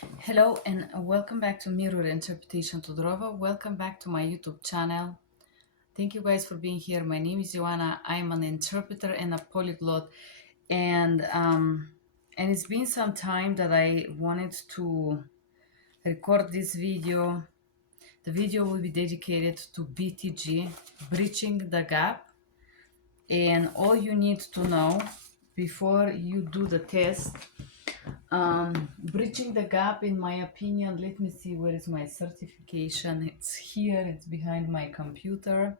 Hello and welcome back to Mirror Interpretation Todorova. Welcome back to my YouTube channel. Thank you guys for being here. My name is Joanna. I'm an interpreter and a polyglot, and it's been some time that I wanted to record this video. The video will be dedicated to BTG, Bridging the Gap, and all you need to know before you do the test. Bridging the gap, in my opinion, let me see where is my certification. It's here, it's behind my computer.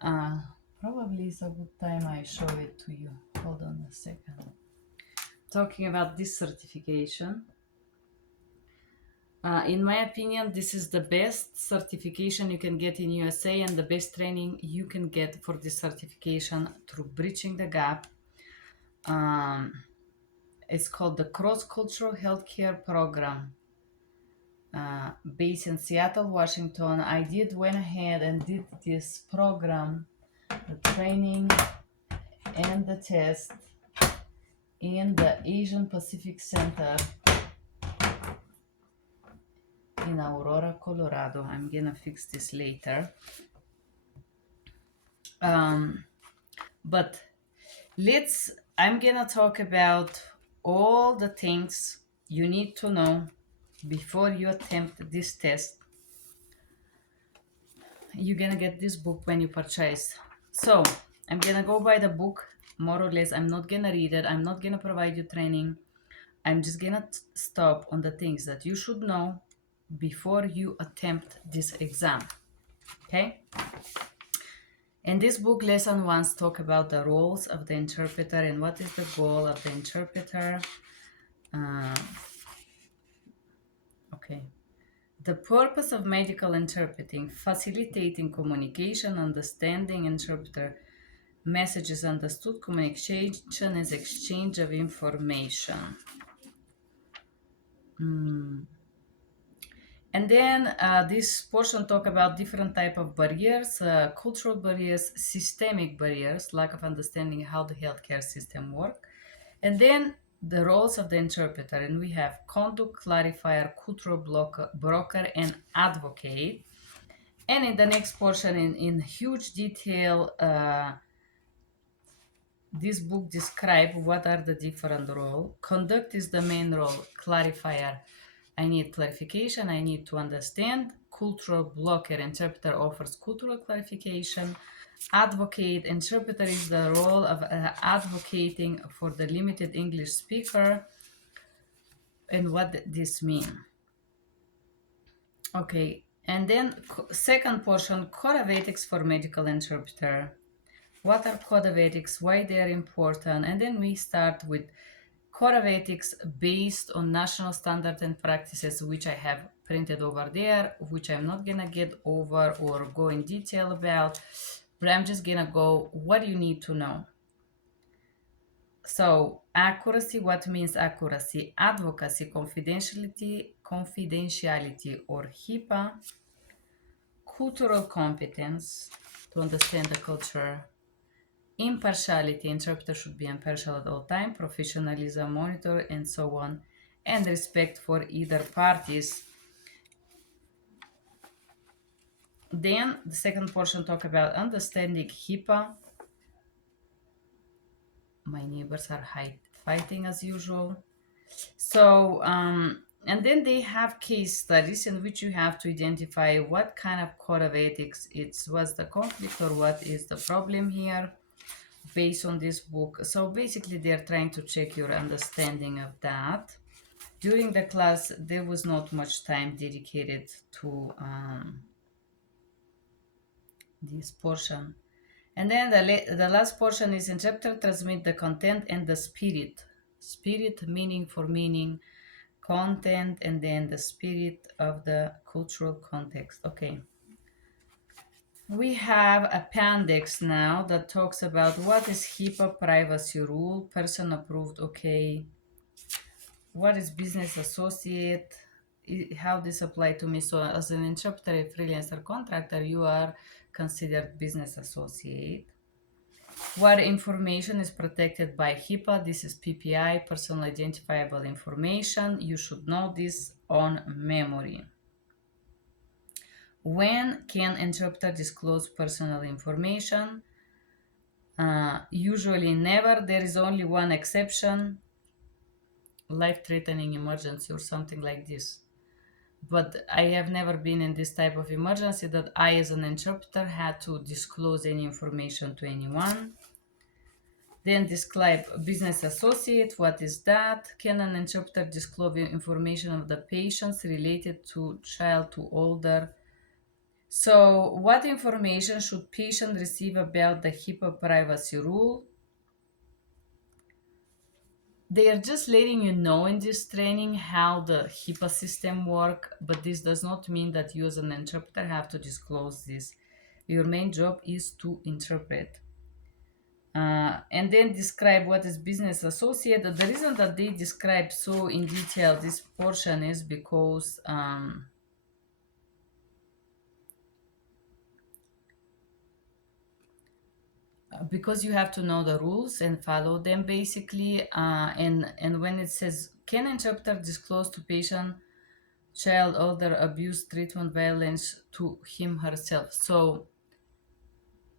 Uh, Probably is a good time I show it to you. Hold on a second. Talking about this certification. In my opinion, this is the best certification you can get in USA and the best training you can get for this certification through Bridging the Gap. It's called the Cross-Cultural Healthcare Program, based in Seattle, Washington. I went ahead and did this program, the training and the test in the Asian Pacific Center in Aurora, Colorado. I'm gonna fix this later. But I'm gonna talk about all the things you need to know before you attempt this test. You're gonna get this book when you purchase. So I'm gonna go by the book more or less. I'm not gonna read it. I'm not gonna provide you training. I'm just gonna stop on the things that you should know before you attempt this exam. Okay? In this book, lesson one talk about the roles of the interpreter and what is the goal of the interpreter. Okay. The purpose of medical interpreting, facilitating communication, understanding, interpreter messages understood, communication is exchange of information. And then this portion talk about different type of barriers, cultural barriers, systemic barriers, lack of understanding how the healthcare system work. And then the roles of the interpreter. And we have conduct, clarifier, cultural broker, and advocate. And in the next portion, in huge detail, this book describe what are the different roles. Conduct is the main role. Clarifier, I need clarification, I need to understand. Cultural blocker, interpreter offers cultural clarification. Advocate, interpreter is the role of advocating for the limited English speaker. And what this mean? Okay, and then second portion, core of ethics for medical interpreter. What are code of ethics, why they are important, and then we start with code of ethics based on national standards and practices, which I have printed over there, which I'm not gonna get over or go in detail about, but I'm just gonna go what you need to know. So accuracy, what means accuracy? Advocacy, confidentiality or HIPAA, cultural competence to understand the culture. Impartiality, interpreter should be impartial at all time, professionalism, monitor, and so on, and respect for either parties. Then the second portion talk about understanding HIPAA. My neighbors are fighting as usual. So, and then they have case studies in which you have to identify what kind of code of ethics was the conflict or what is the problem here based on this book. So basically they're trying to check your understanding of that. During the class, there was not much time dedicated to this portion. And then the last portion is interpreter transmit the content and the spirit. Spirit, meaning for meaning, content, and then the spirit of the cultural context. Okay. We have appendix now that talks about what is HIPAA privacy rule, person approved, okay. What is business associate? How this apply to me? So as an interpreter, freelancer, contractor, you are considered business associate. What information is protected by HIPAA? This is PPI, personal identifiable information. You should know this on memory. When can interpreter disclose personal information? Usually never. There is only one exception, life-threatening emergency or something like this. But I have never been in this type of emergency that I, as an interpreter, had to disclose any information to anyone. Then describe business associate. What is that? Can an interpreter disclose information of the patients related to child to older? So, what information should patient receive about the HIPAA privacy rule? They are just letting you know in this training how the HIPAA system work, but this does not mean that you as an interpreter have to disclose this. Your main job is to interpret. And then describe what is business associate. The reason that they describe so in detail this portion is because you have to know the rules and follow them basically. And when it says, can interpreter disclose to patient child older abuse treatment violence to him herself? So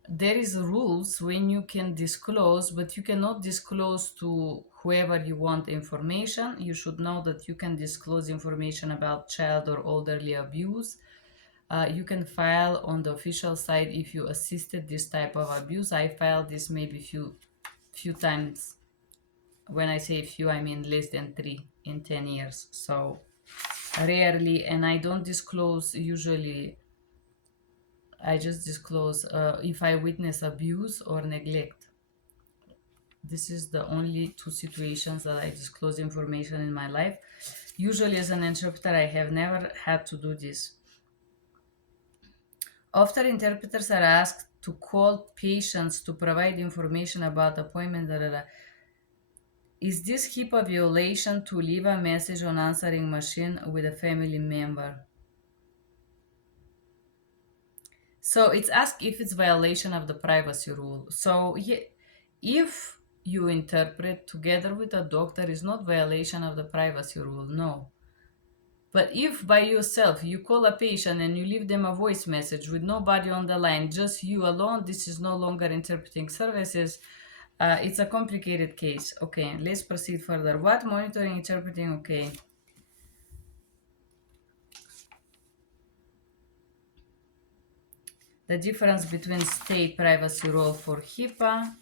there is rules when you can disclose, but you cannot disclose to whoever you want information. You should know that you can disclose information about child or elderly abuse. You can file on the official side if you assisted this type of abuse. I filed this maybe few times. When I say few, I mean less than 3 in 10 years. So rarely, and I don't disclose usually. I just disclose if I witness abuse or neglect. This is the only two situations that I disclose information in my life. Usually, as an interpreter, I have never had to do this. After interpreters are asked to call patients to provide information about appointment, is this HIPAA violation to leave a message on answering machine with a family member? So it's asked if it's violation of the privacy rule. So if you interpret together with a doctor is not violation of the privacy rule, no. But if by yourself you call a patient and you leave them a voice message with nobody on the line, just you alone, this is no longer interpreting services. It's a complicated case. Okay, let's proceed further. What monitoring, interpreting? Okay. The difference between state privacy rule for HIPAA.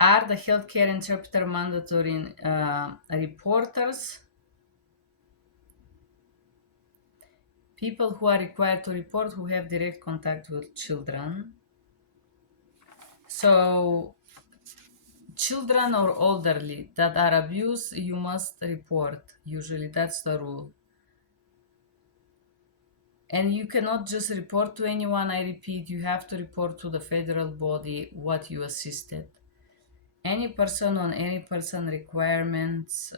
Are the healthcare interpreter mandatory reporters? People who are required to report who have direct contact with children. So, children or elderly that are abused, you must report. Usually, that's the rule. And you cannot just report to anyone. I repeat, you have to report to the federal body what you assisted. Any person on any person requirements.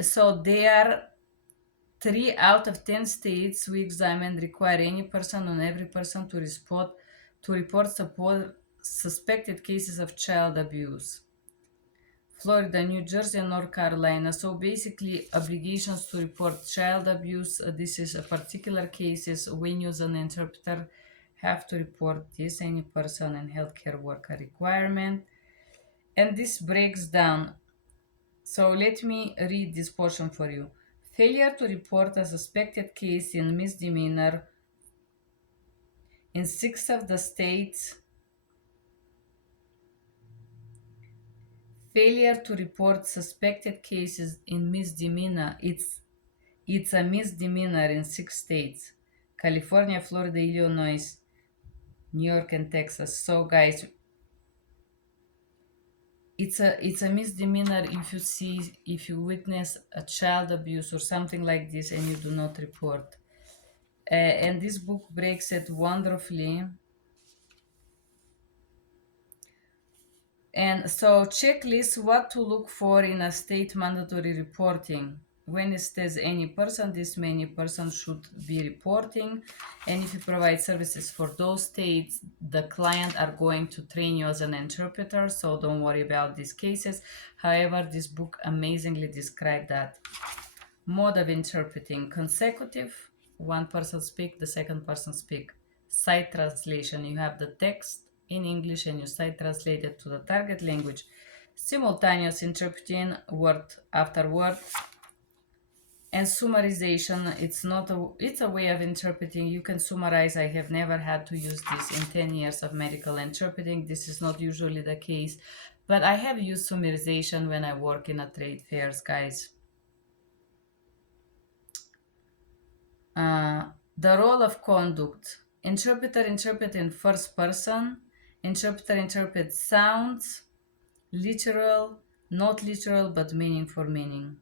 So there are 3 out of 10 states we examined require any person on every person to report suspected cases of child abuse. Florida, New Jersey, and North Carolina. So basically, obligations to report child abuse. This is a particular cases when you as an interpreter have to report this, any person and healthcare worker requirement. And this breaks down. So let me read this portion for you. Failure to report a suspected case in misdemeanor in 6 of the states. Failure to report suspected cases in misdemeanor. It's a misdemeanor in 6 states: California, Florida, Illinois, New York, and Texas. So, guys, it's a misdemeanor if you witness a child abuse or something like this and you do not report. And this book breaks it wonderfully. And so, checklist: what to look for in a state mandatory reporting. When it says any person, this many person should be reporting. And if you provide services for those states, the client are going to train you as an interpreter, so don't worry about these cases. However, this book amazingly described that. Mode of interpreting: consecutive, one person speak, the second person speak. Side translation: you have the text in English and you side translate it to the target language. Simultaneous interpreting, word after word. And summarization, it's a way of interpreting. You can summarize. I have never had to use this in 10 years of medical interpreting. This is not usually the case, but I have used summarization when I work in a trade fairs, guys. The role of conduct: interpreter interpret in first person, interpreter interprets sounds, literal, not literal, but meaning for meaning.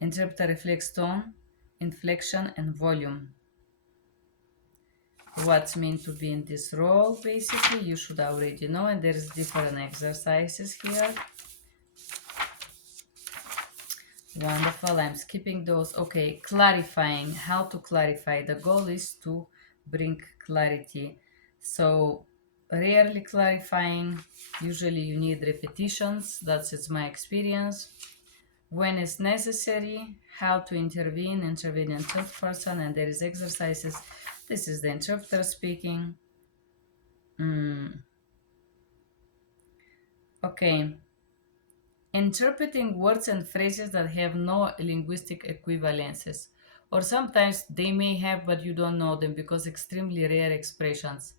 Interpreter reflects tone, inflection, and volume. What's meant to be in this role, basically, you should already know, and there's different exercises here. Wonderful, I'm skipping those. Okay, clarifying, how to clarify. The goal is to bring clarity. So rarely clarifying, usually you need repetitions, that's my experience. When it's necessary, how to intervene in third person, and there is exercises. This is the interpreter speaking. Okay. Interpreting words and phrases that have no linguistic equivalences, or sometimes they may have, but you don't know them because extremely rare expressions.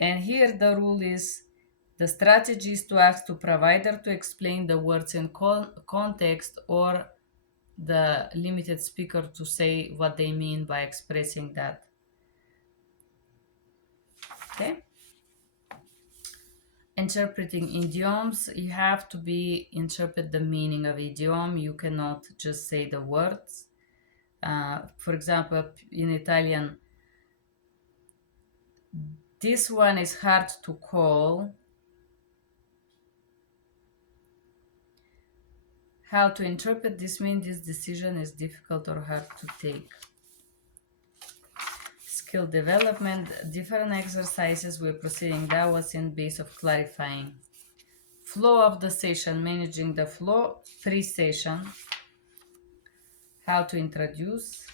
And here the rule is: the strategy is to ask to provider to explain the words in context, or the limited speaker to say what they mean by expressing that. Okay. Interpreting idioms, you have to interpret the meaning of idiom. You cannot just say the words. For example, in Italian, this one is hard to call. How to interpret this means this decision is difficult or hard to take. Skill development, different exercises. We're proceeding downwards in base of clarifying. Flow of the session, managing the flow. Pre-session, how to introduce.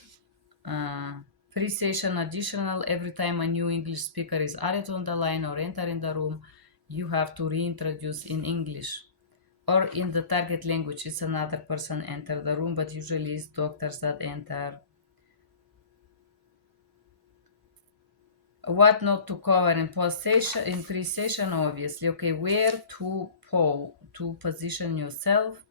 Pre-session additional: every time a new English speaker is added on the line or enter in the room, you have to reintroduce in English or in the target language. It's another person enter the room, but usually it's doctors that enter. What not to cover in post-session, in pre-session, obviously. Okay, where to position yourself.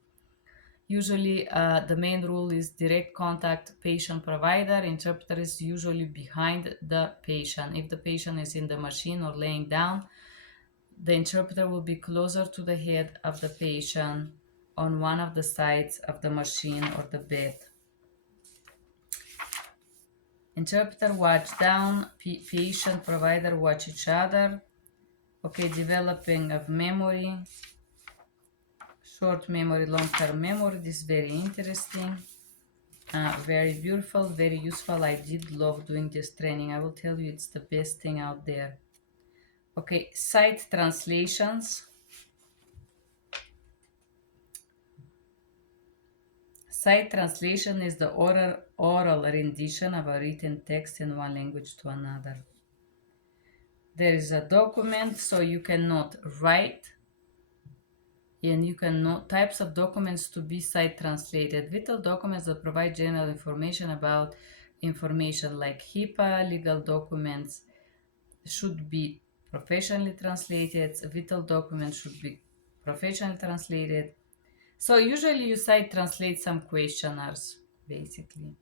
Usually the main rule is direct contact patient-provider. Interpreter is usually behind the patient. If the patient is in the machine or laying down, the interpreter will be closer to the head of the patient on one of the sides of the machine or the bed. Interpreter watch down, patient, provider watch each other. Okay, developing of memory. Short memory, long-term memory. This is very interesting. Very beautiful, very useful. I did love doing this training. I will tell you, it's the best thing out there. Okay, site translations. Site translation is the oral rendition of a written text in one language to another. There is a document, so you cannot write, and you can know types of documents to be site translated. Vital documents that provide general information about information like HIPAA. Legal documents should be professionally translated. Vital documents should be professionally translated. So usually you site translate some questionnaires, basically,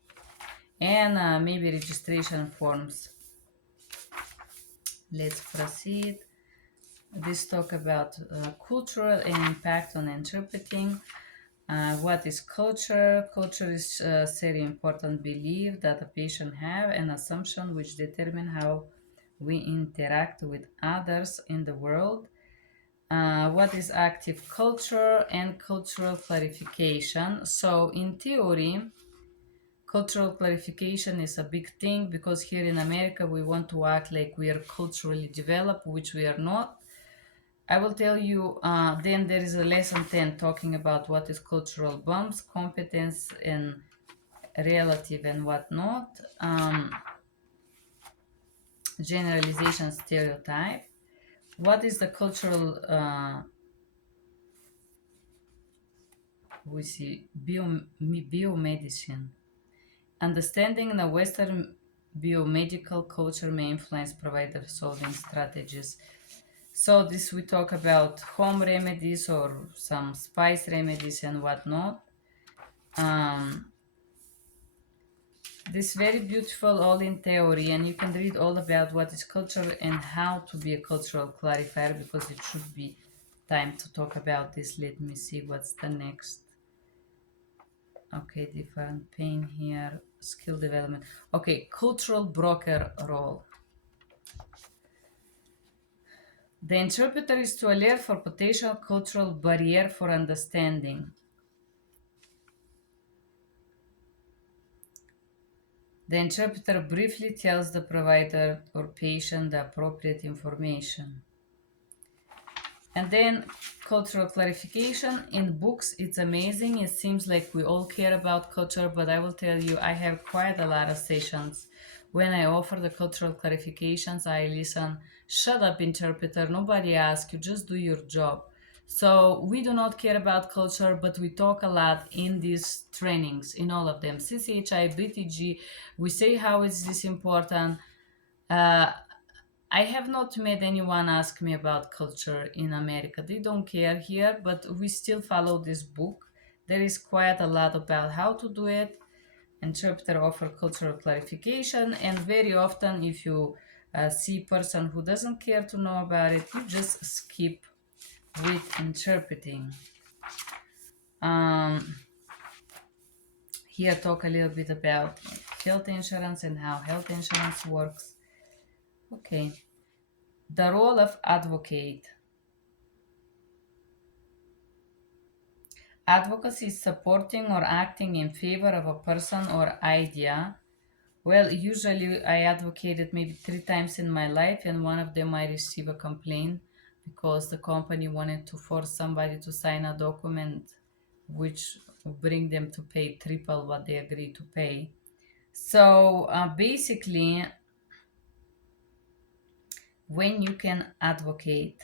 and maybe registration forms. Let's proceed. This talk about cultural and impact on interpreting. What is culture? Culture is a very important belief that a patient have, an assumption which determine how we interact with others in the world. What is active culture and cultural clarification? So, in theory, cultural clarification is a big thing because here in America we want to act like we are culturally developed, which we are not. I will tell you, then there is a lesson 10 talking about what is cultural bumps, competence, and relative and whatnot, generalization, stereotype. What is the cultural, we see, biomedicine? Understanding the Western biomedical culture may influence provider solving strategies. So this we talk about home remedies or some spice remedies and whatnot. Um, this very beautiful all in theory, and you can read all about what is culture and how to be a cultural clarifier because it should be time to talk about this. Let me see what's the next. Okay, different pain here, skill development. Okay, cultural broker role. The interpreter is to alert for potential cultural barrier for understanding. The interpreter briefly tells the provider or patient the appropriate information. And then cultural clarification in books, it's amazing. It seems like we all care about culture, but I will tell you, I have quite a lot of sessions. When I offer the cultural clarifications, I listen, shut up, interpreter, nobody asks you, just do your job. So we do not care about culture, but we talk a lot in these trainings, in all of them. CCHI, BTG, we say how is this important. Uh, I have not made anyone ask me about culture in America. They don't care here, but we still follow this book. There is quite a lot about how to do it. Interpreter offer cultural clarification, and very often, if you see person who doesn't care to know about it, you just skip with interpreting. Um, Here, talk a little bit about health insurance and how health insurance works. Okay, the role of advocate. Advocacy is supporting or acting in favor of a person or idea. Well, usually I advocated maybe 3 times in my life, and one of them I received a complaint because the company wanted to force somebody to sign a document which would bring them to pay triple what they agreed to pay. So basically, when you can advocate,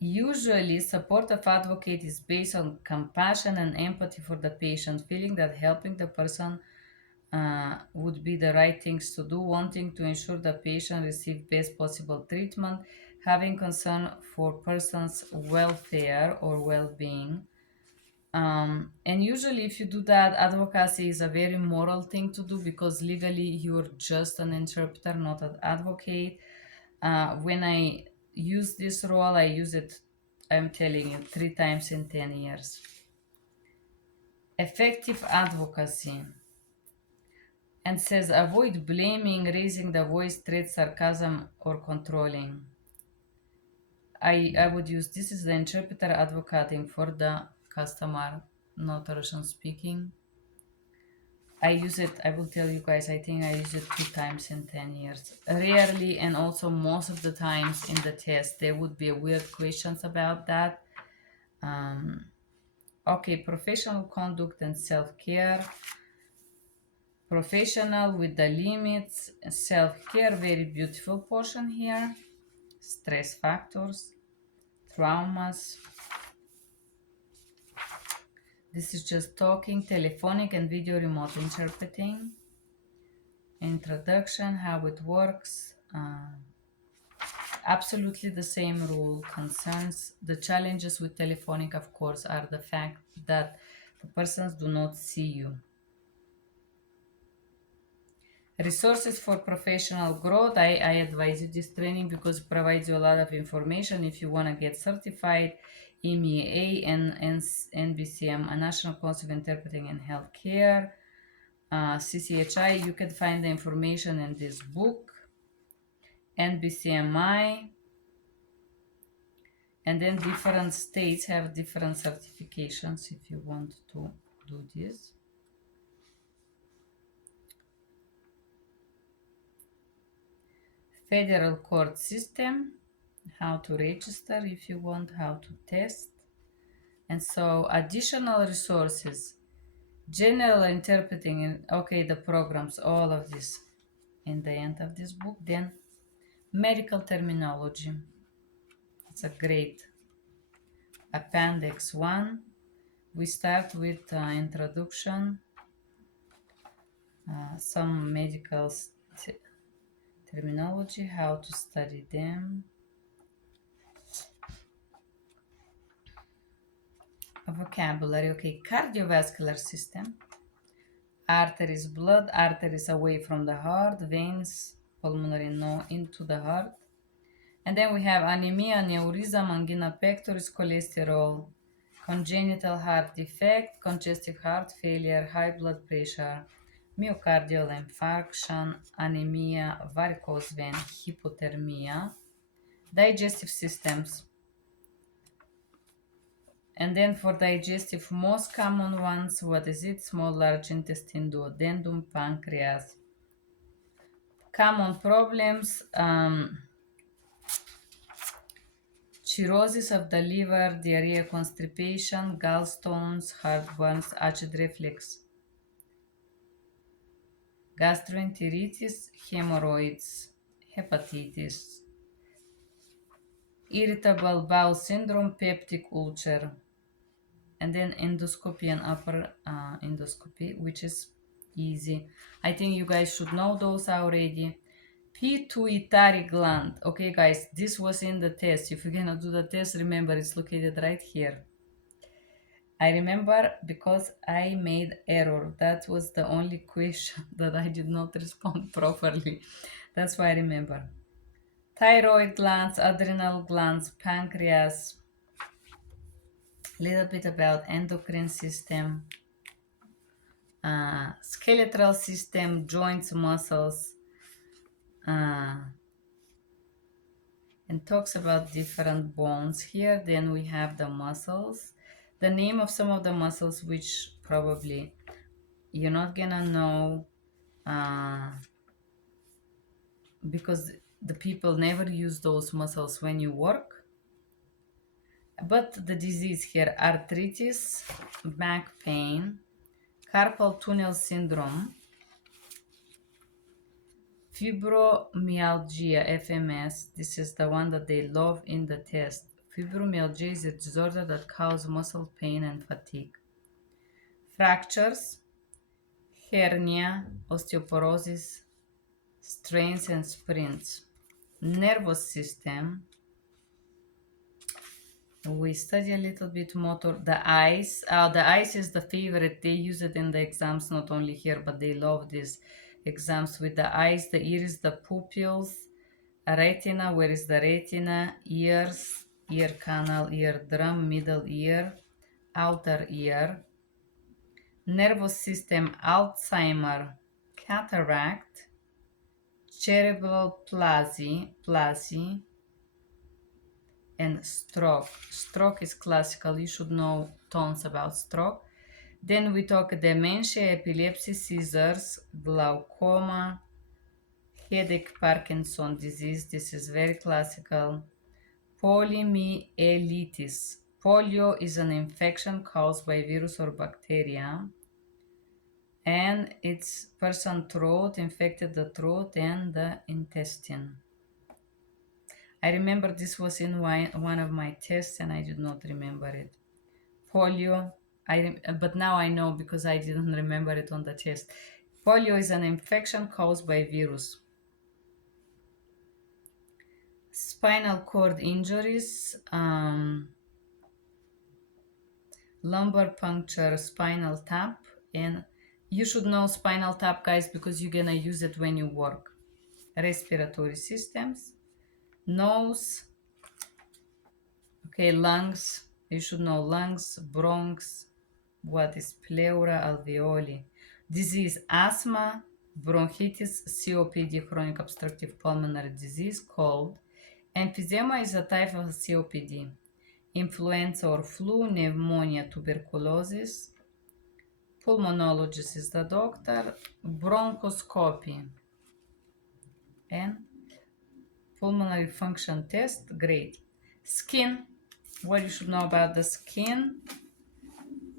usually, support of advocate is based on compassion and empathy for the patient, feeling that helping the person would be the right things to do, wanting to ensure the patient receive best possible treatment, having concern for person's welfare or well-being. And usually, if you do that, advocacy is a very moral thing to do because legally you're just an interpreter, not an advocate. When I use this role, I use it, I'm telling you, 3 times in 10 years. Effective advocacy. And says avoid blaming, raising the voice, threat, sarcasm, or controlling. I would use this is the interpreter advocating for the customer, not Russian speaking. I use it, I will tell you guys, I think I use it 2 times in 10 years. Rarely, and also most of the times in the test, there would be weird questions about that. Okay, professional conduct and self care. Professional with the limits, self care, very beautiful portion here. Stress factors, traumas. This is just talking, telephonic and video remote interpreting. Introduction, how it works. Absolutely the same rule. Concerns. The challenges with telephonic, of course, are the fact that the persons do not see you. Resources for professional growth. I advise you this training because it provides you a lot of information if you want to get certified. MEA and NBCM, a National Council of Interpreting in Healthcare. CCHI, you can find the information in this book. NBCMI, And then different states have different certifications if you want to do this. Federal court system, how to register if you want, how to test. And so additional resources, general interpreting, and okay, the programs, all of this in the end of this book. Then medical terminology. It's a great appendix 1. We start with introduction, some medical terminology, how to study them. Vocabulary, okay, cardiovascular system. Arteries, blood, arteries away from the heart, veins, pulmonary, no, into the heart. And then we have anemia, aneurysm, angina pectoris, cholesterol, congenital heart defect, congestive heart failure, high blood pressure, myocardial infarction, anemia, varicose vein, hypothermia, digestive systems. And then for digestive, most common ones, what is it? Small, large intestine, duodenum, pancreas. Common problems, cirrhosis of the liver, diarrhea, constipation, gallstones, heartburns, acid reflux, gastroenteritis, hemorrhoids, hepatitis, irritable bowel syndrome, peptic ulcer, and then endoscopy and upper endoscopy, which is easy. I think you guys should know those already. Pituitary gland. Okay, guys, this was in the test. If you're gonna do the test, remember it's located right here. I remember because I made error. That was the only question that I did not respond properly. That's why I remember. Thyroid glands, adrenal glands, pancreas. Little bit about endocrine system, skeletal system, joints, muscles, and talks about different bones here. Then we have the muscles, the name of some of the muscles, which probably you're not gonna know because the people never use those muscles when you work. But the disease here: arthritis, back pain, carpal tunnel syndrome, fibromyalgia, FMS. This is the one that they love in the test. Fibromyalgia is a disorder that causes muscle pain and fatigue. Fractures, hernia, osteoporosis, strains and sprints. Nervous system. We study a little bit motor. The eyes. The eyes is the favorite. They use it in the exams, not only here, but they love these exams with the eyes, the ears, the pupils, retina. Where is the retina? Ears, ear canal, eardrum, middle ear, outer ear. Nervous system: Alzheimer, cataract, cerebral palsy, and stroke. Stroke is classical. You should know tons about stroke. Then we talk dementia, epilepsy, seizures, glaucoma, headache, Parkinson disease. This is very classical. Poliomyelitis. Polio is an infection caused by virus or bacteria, and its person throat infected the throat and the intestine. I remember this was in one of my tests and I did not remember it. Polio, but now I know because I didn't remember it on the test. Polio is an infection caused by virus. Spinal cord injuries, lumbar puncture, spinal tap, and you should know spinal tap, guys, because you're gonna use it when you work. Respiratory systems, nose, okay, lungs. You should know lungs, bronchs, what is pleura, alveoli. Disease: asthma, bronchitis, COPD, chronic obstructive pulmonary disease, cold. Emphysema is a type of COPD. influenza or flu, pneumonia, tuberculosis. Pulmonologist is the doctor. Bronchoscopy and pulmonary function test, great. Skin, what you should know about the skin.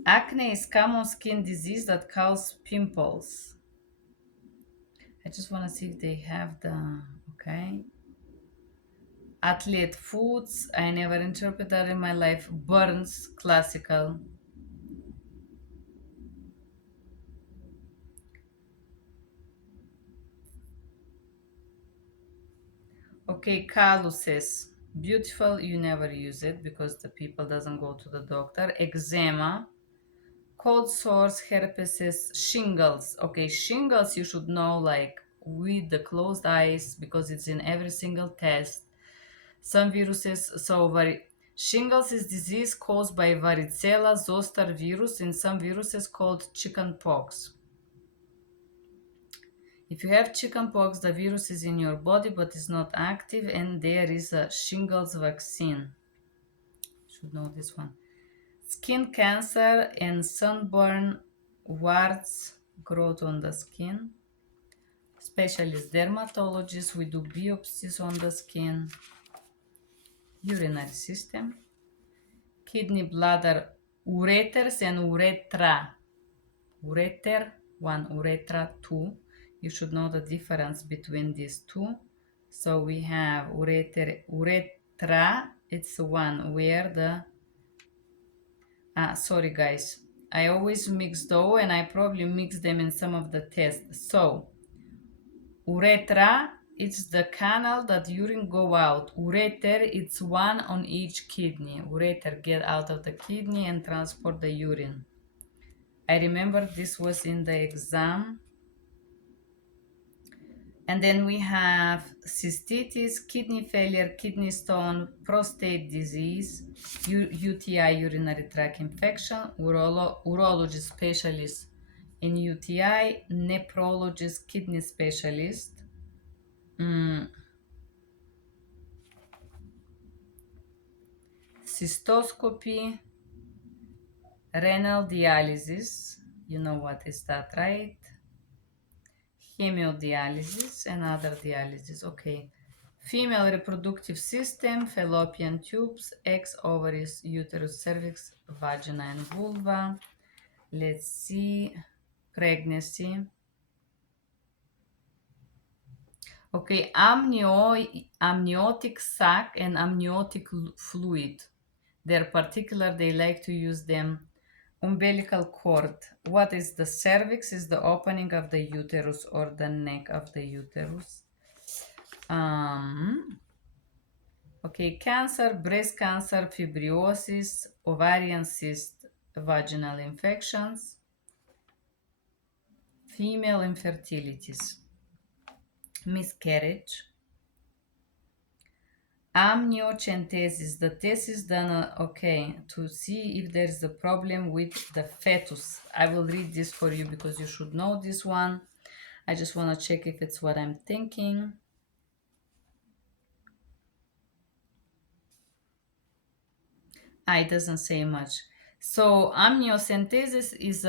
Acne is common skin disease that causes pimples. I just want to see if they have the, okay. Athlete foods, I never interpret that in my life. Burns, classical. Okay, calluses. Beautiful, you never use it because the people doesn't go to the doctor. Eczema. Cold sores, herpes, shingles. Okay, shingles you should know like with the closed eyes because it's in every single test. Some viruses, shingles is disease caused by varicella zoster virus and some viruses called chickenpox. If you have chickenpox, the virus is in your body but is not active and there is a shingles vaccine. Should know this one. Skin cancer and sunburn, warts, growth on the skin. Specialist dermatologist, we do biopsies on the skin. Urinary system. Kidney, bladder, ureters and uretra. Ureter 1, uretra 2. You should know the difference between these two. So we have uretra, it's one where the sorry guys, I always mix dough and I probably mix them in some of the tests. So uretra, it's the canal that urine go out. Ureter, it's one on each kidney. Ureter, get out of the kidney and transport the urine. I remember this was in the exam. And then we have cystitis, kidney failure, kidney stone, prostate disease, UTI, urinary tract infection, urologist specialist in UTI, nephrologist, kidney specialist, cystoscopy, renal dialysis. You know what is that, right? Hemodialysis and other dialysis. Okay. Female reproductive system, fallopian tubes, eggs, ovaries, uterus, cervix, vagina, and vulva. Let's see. Pregnancy. Okay, amniotic sac and amniotic fluid. They're particular, they like to use them. Umbilical cord. What is the cervix? Is the opening of the uterus or the neck of the uterus. Okay, cancer, breast cancer, fibrosis, ovarian cyst, vaginal infections, female infertilities, miscarriage, amniocentesis. The test is done, okay, to see if there is a problem with the fetus. I will read this for you because you should know this one. I just want to check if it's what I'm thinking. It doesn't say much. So amniocentesis is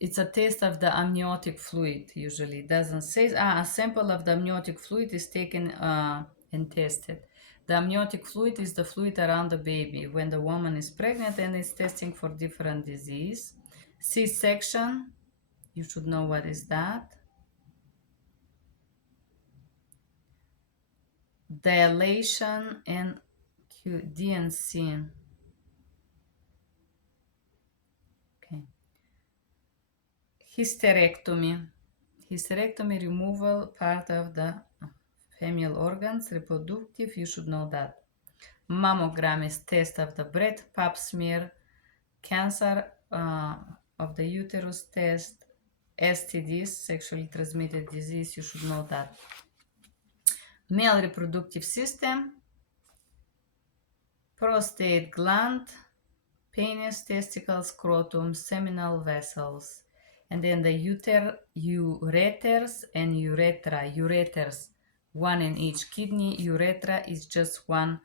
it's a test of the amniotic fluid. Usually it doesn't say a sample of the amniotic fluid is taken and tested. The amniotic fluid is the fluid around the baby when the woman is pregnant and is testing for different disease. C-section, you should know what is that. Dilation and DNC. Okay. Hysterectomy. Hysterectomy, removal part of the female organs, reproductive, you should know that. Mammogram is test of the breast, pap smear, cancer of the uterus test, STDs, sexually transmitted disease, you should know that. Male reproductive system, prostate gland, penis, testicles, scrotum, seminal vessels, and then the ureters and urethra. Ureters, one in each kidney. Urethra is just one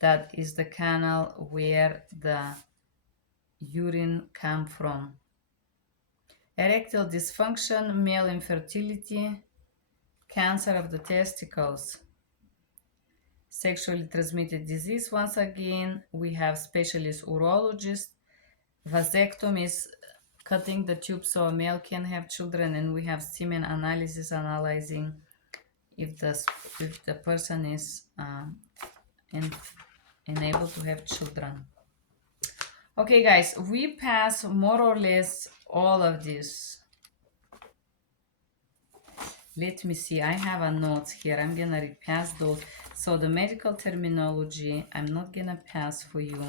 That is the canal where the urine come from. Erectile dysfunction, male infertility, cancer of the testicles, sexually transmitted disease. Once again, we have specialist urologist. Vasectomy is cutting the tube so a male can have children, and we have semen analysis analyzing if the person is enabled to have children. Okay, guys, we pass more or less all of this. Let me see, I have a notes here. I'm gonna repass those. So the medical terminology, I'm not gonna pass for you.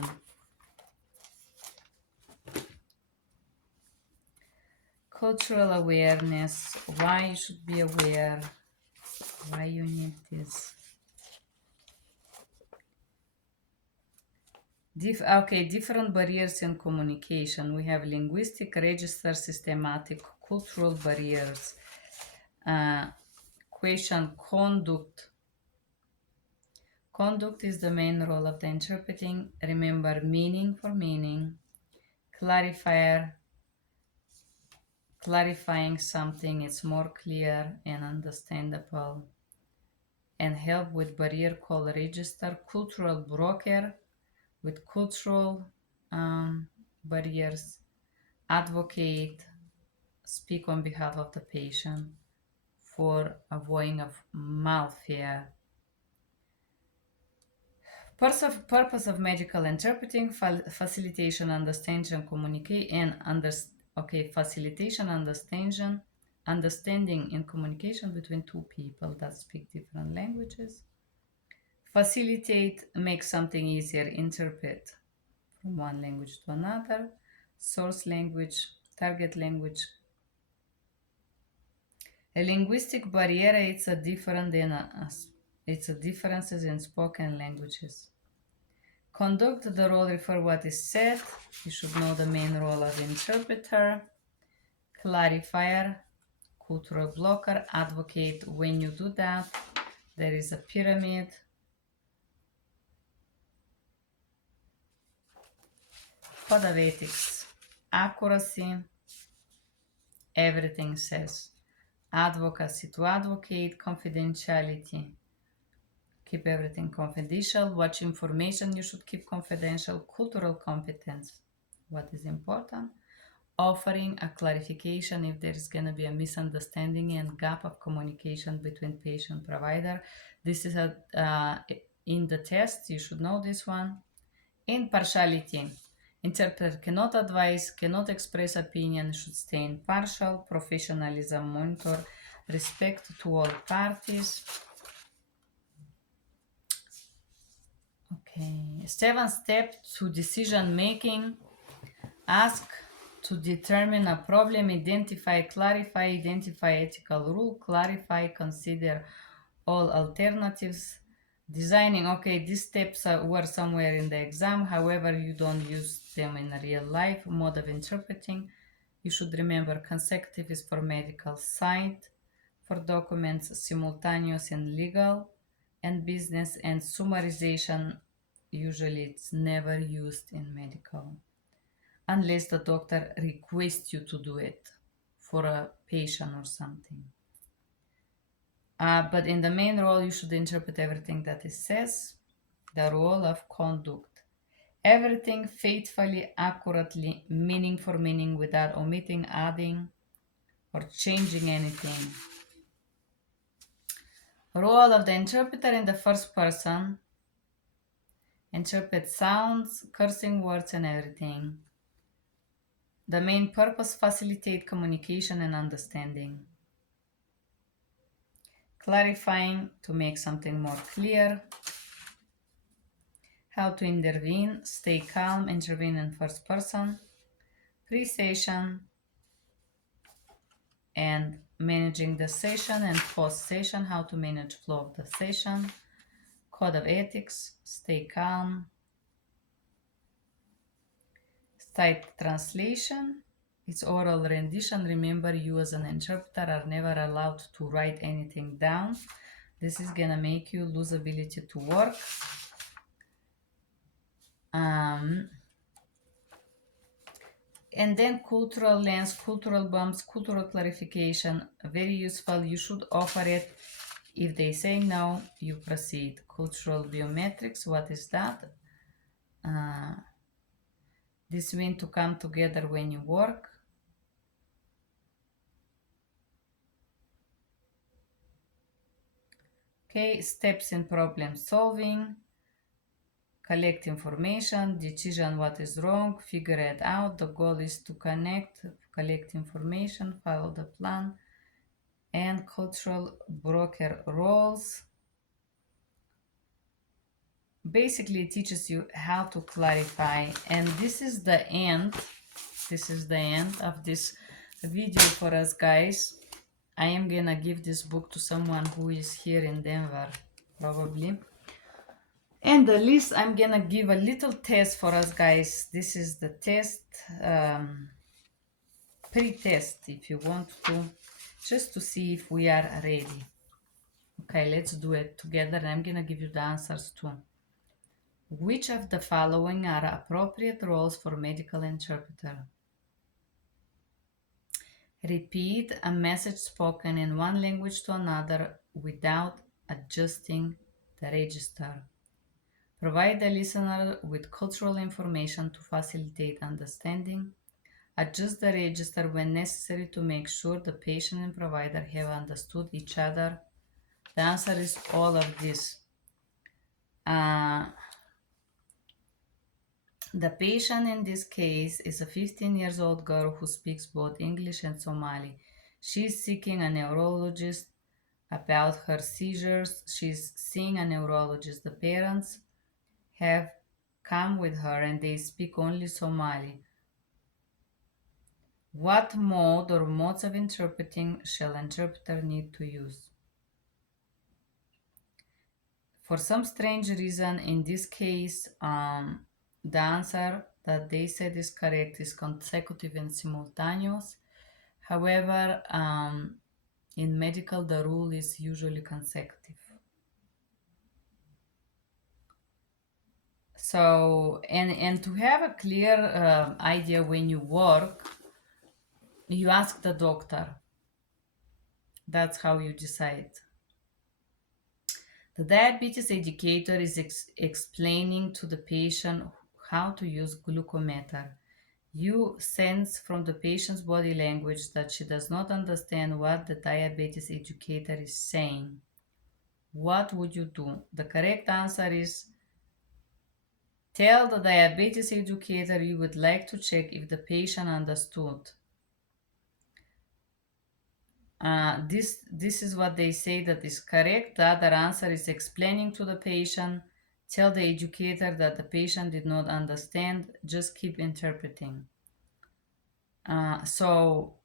Cultural awareness, why you should be aware, why you need this. Different barriers in communication. We have linguistic, register, systematic, cultural barriers. Question, conduct. Conduct is the main role of the interpreting. Remember, meaning for meaning. Clarifier, clarifying something, it's more clear and understandable. And help with barrier call register. Cultural broker with cultural barriers. Advocate, speak on behalf of the patient for avoiding of malfare. Purpose of medical interpreting, facilitation, understanding, communicate, and facilitation, understanding and communication between two people that speak different languages. Facilitate, make something easier, interpret from one language to another. Source language, target language. A linguistic barrier, it's a differences in spoken languages. Conduct, the role refer what is said. You should know the main role of interpreter. Clarifier, cultural blocker, advocate. When you do that, there is a pyramid. Code of ethics, accuracy, everything says. Advocacy, to advocate, confidentiality. Keep everything confidential. What information you should keep confidential. Cultural competence, what is important. Offering a clarification if there is going to be a misunderstanding and gap of communication between patient and provider. This is in the test, you should know this one. Impartiality. Interpreter cannot advise, cannot express opinion, should stay impartial. Professionalism, monitor, respect to all parties. Okay, 7th step to decision making. Ask to determine a problem, identify, clarify, identify ethical rule, clarify, consider all alternatives. Designing, okay, these steps were somewhere in the exam, however, you don't use them in real life. Mode of interpreting, you should remember consecutive is for medical side, for documents simultaneous and legal, and business, and summarization, usually it's never used in medical unless the doctor requests you to do it for a patient or something. But in the main role, you should interpret everything that it says. The role of conduct. Everything faithfully, accurately, meaning for meaning, without omitting, adding, or changing anything. Role of the interpreter in the first person. Interpret sounds, cursing words, and everything. The main purpose, facilitate communication and understanding. Clarifying, to make something more clear. How to intervene, stay calm, intervene in first person. Pre-session and managing the session, and post-session, how to manage flow of the session. Code of ethics, stay calm. Site translation, it's oral rendition. Remember, you as an interpreter are never allowed to write anything down. This is gonna make you lose ability to work. Um, and then cultural lens, cultural bumps, cultural clarification, very useful. You should offer it. If they say no, you proceed. Cultural biometrics, what is that? This means to come together when you work. Okay, steps in problem solving, collect information, decision what is wrong, figure it out. The goal is to connect, collect information, follow the plan, and cultural broker roles. Basically, it teaches you how to clarify, and this is the end. This is the end of this video for us, guys. I am gonna give this book to someone who is here in Denver, probably. And the list, I'm gonna give a little test for us, guys. This is the test, pre-test, if you want to, just to see if we are ready. Okay, let's do it together. I'm gonna give you the answers too. Which of the following are appropriate roles for medical interpreter? Repeat a message spoken in one language to another without adjusting the register. Provide the listener with cultural information to facilitate understanding. Adjust the register when necessary to make sure the patient and provider have understood each other. The answer is all of this. The patient in this case is a 15 years old girl who speaks both English and Somali. She is seeking a neurologist about her seizures. She's seeing a neurologist. The parents have come with her and they speak only Somali. What mode or modes of interpreting shall interpreter need to use? For some strange reason, in this case, the answer that they said is correct is consecutive and simultaneous. However, in medical, the rule is usually consecutive. So, and to have a clear idea when you work, you ask the doctor. That's how you decide. The diabetes educator is explaining to the patient how to use glucometer. You sense from the patient's body language that she does not understand what the diabetes educator is saying. What would you do? The correct answer is tell the diabetes educator you would like to check if the patient understood. This is what they say that is correct. The other answer is explaining to the patient. Tell the educator that the patient did not understand. Just keep interpreting. So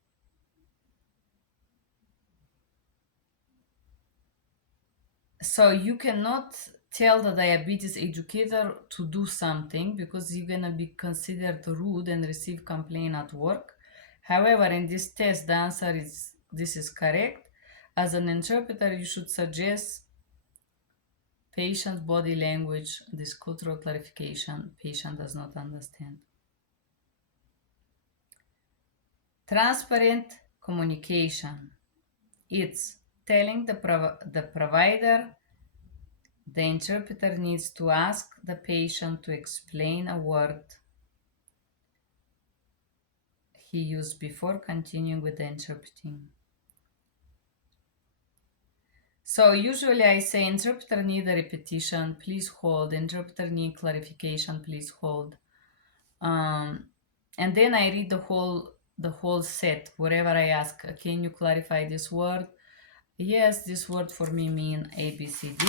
you cannot tell the diabetes educator to do something because you're gonna be considered rude and receive complaint at work. However, in this test, the answer is this is correct. As an interpreter, you should suggest patient body language, this cultural clarification, patient does not understand. Transparent communication. It's telling the provider the interpreter needs to ask the patient to explain a word he used before continuing with the interpreting. So usually I say interpreter need a repetition, please hold. Interpreter need clarification, please hold. And then I read the whole set. Wherever I ask, can you clarify this word? Yes, this word for me mean A, B, C, D.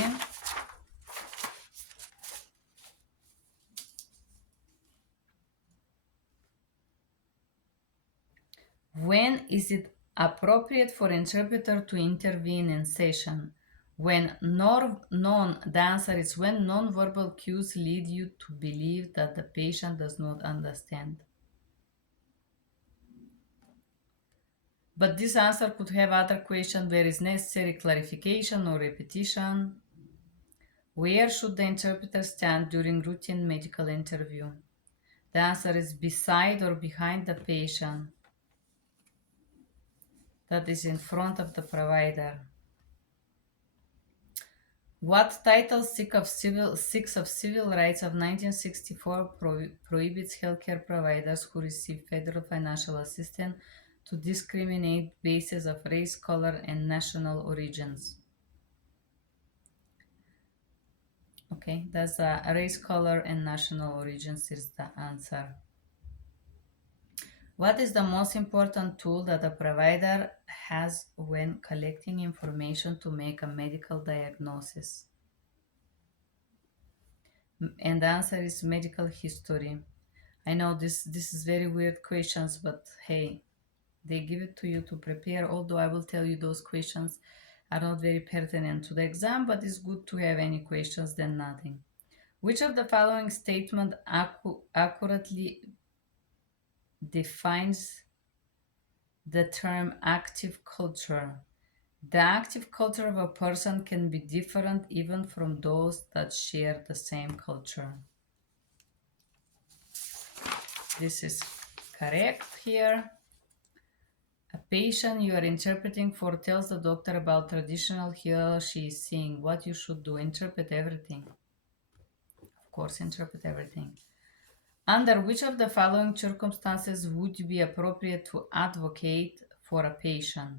When is it appropriate for interpreter to intervene in session? When the answer is when non-verbal cues lead you to believe that the patient does not understand. But this answer could have other question where is necessary clarification or repetition. Where should the interpreter stand during routine medical interview? The answer is beside or behind the patient, that is in front of the provider. What Title 6 of Civil Rights of 1964 prohibits healthcare providers who receive federal financial assistance to discriminate basis of race, color, and national origins? Okay, that's race, color, and national origins is the answer. What is the most important tool that a provider has when collecting information to make a medical diagnosis? And the answer is medical history. I know this is very weird questions, but hey, they give it to you to prepare. Although I will tell you those questions are not very pertinent to the exam, but it's good to have any questions than nothing. Which of the following statement accurately defines the term active culture? The active culture of a person can be different even from those that share the same culture. This is correct here. A patient you are interpreting for tells the doctor about traditional he or she is seeing. What you should do? Interpret everything. Of course, interpret everything. Under which of the following circumstances would it be appropriate to advocate for a patient?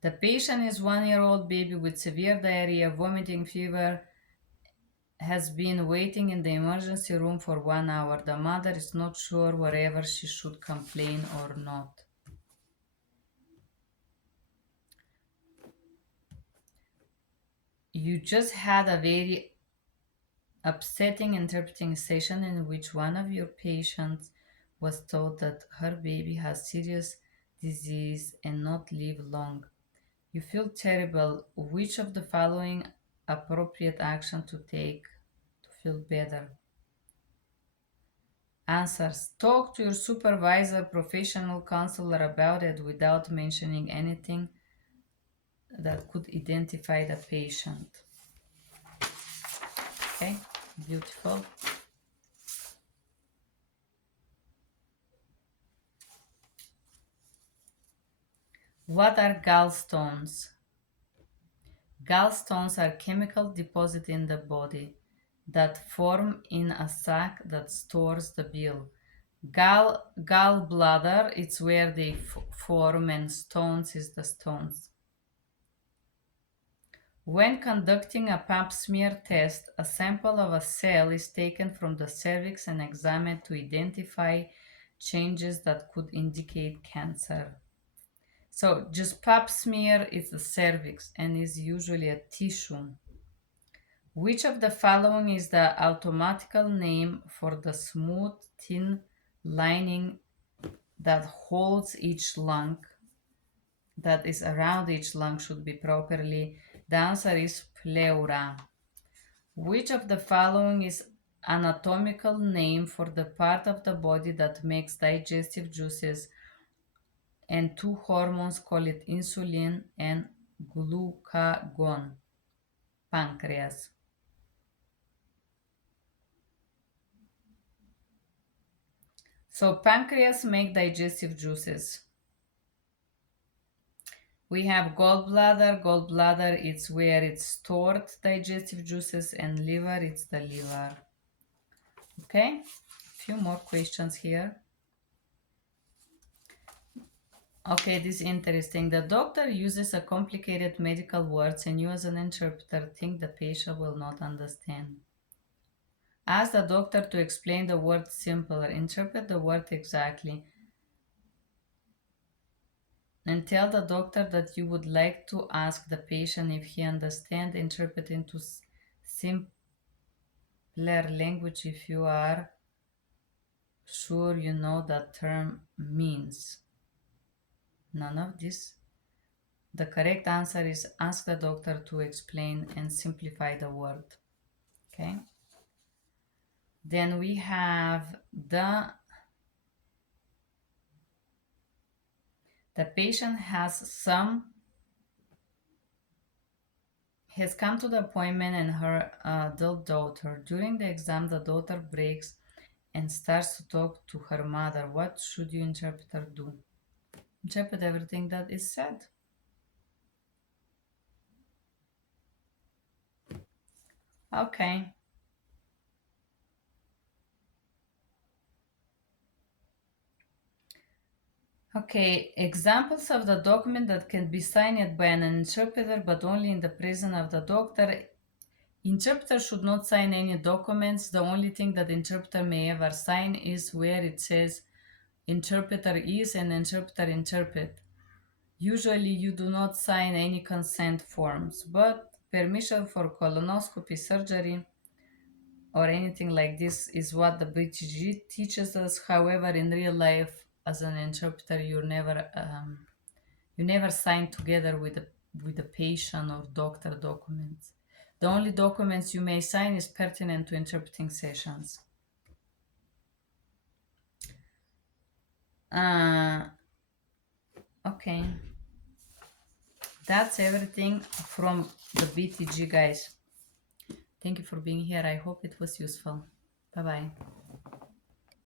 The patient is 1-year-old baby with severe diarrhea, vomiting, fever, has been waiting in the emergency room for 1 hour. The mother is not sure whether she should complain or not. You just had a very upsetting interpreting session in which one of your patients was told that her baby has serious disease and not live long. You feel terrible. Which of the following appropriate action to take to feel better? Answers. Talk to your supervisor, professional counselor about it without mentioning anything that could identify the patient. Okay, beautiful. What are gallstones? Gallstones are chemical deposits in the body that form in a sac that stores the bile. Gallbladder, it's where they form, and stones is the stones. When conducting a pap smear test, a sample of a cell is taken from the cervix and examined to identify changes that could indicate cancer. So just pap smear is the cervix and is usually a tissue. Which of the following is the automatical name for the smooth, thin lining that holds each lung, that is around each lung should be properly? The answer is pleura. Which of the following is anatomical name for the part of the body that makes digestive juices and two hormones called it insulin and glucagon? Pancreas. So pancreas make digestive juices. We have gallbladder. Gallbladder, it's where it's stored digestive juices, and liver, it's the liver. Okay, a few more questions here. Okay, this is interesting. The doctor uses a complicated medical words and you as an interpreter think the patient will not understand. Ask the doctor to explain the word simpler. Interpret the word exactly. And tell the doctor that you would like to ask the patient if he understands. Interpret into simpler language if you are sure you know that term means. None of this. The correct answer is ask the doctor to explain and simplify the word. Okay. Then we have the patient has some has come to the appointment and her adult daughter. During the exam, the daughter breaks and starts to talk to her mother. What should you interpreter do? Interpret everything that is said. Okay. Okay, examples of the document that can be signed by an interpreter but only in the presence of the doctor. Interpreter should not sign any documents. The only thing that interpreter may ever sign is where it says interpreter is and interpreter interpret. Usually you do not sign any consent forms, but permission for colonoscopy surgery or anything like this is what the BTG teaches us. However, in real life, as an interpreter, you never sign together with the patient or doctor documents. The only documents you may sign is pertinent to interpreting sessions. Uh, okay, that's everything from the BTG, guys. Thank you for being here. I hope it was useful. Bye bye.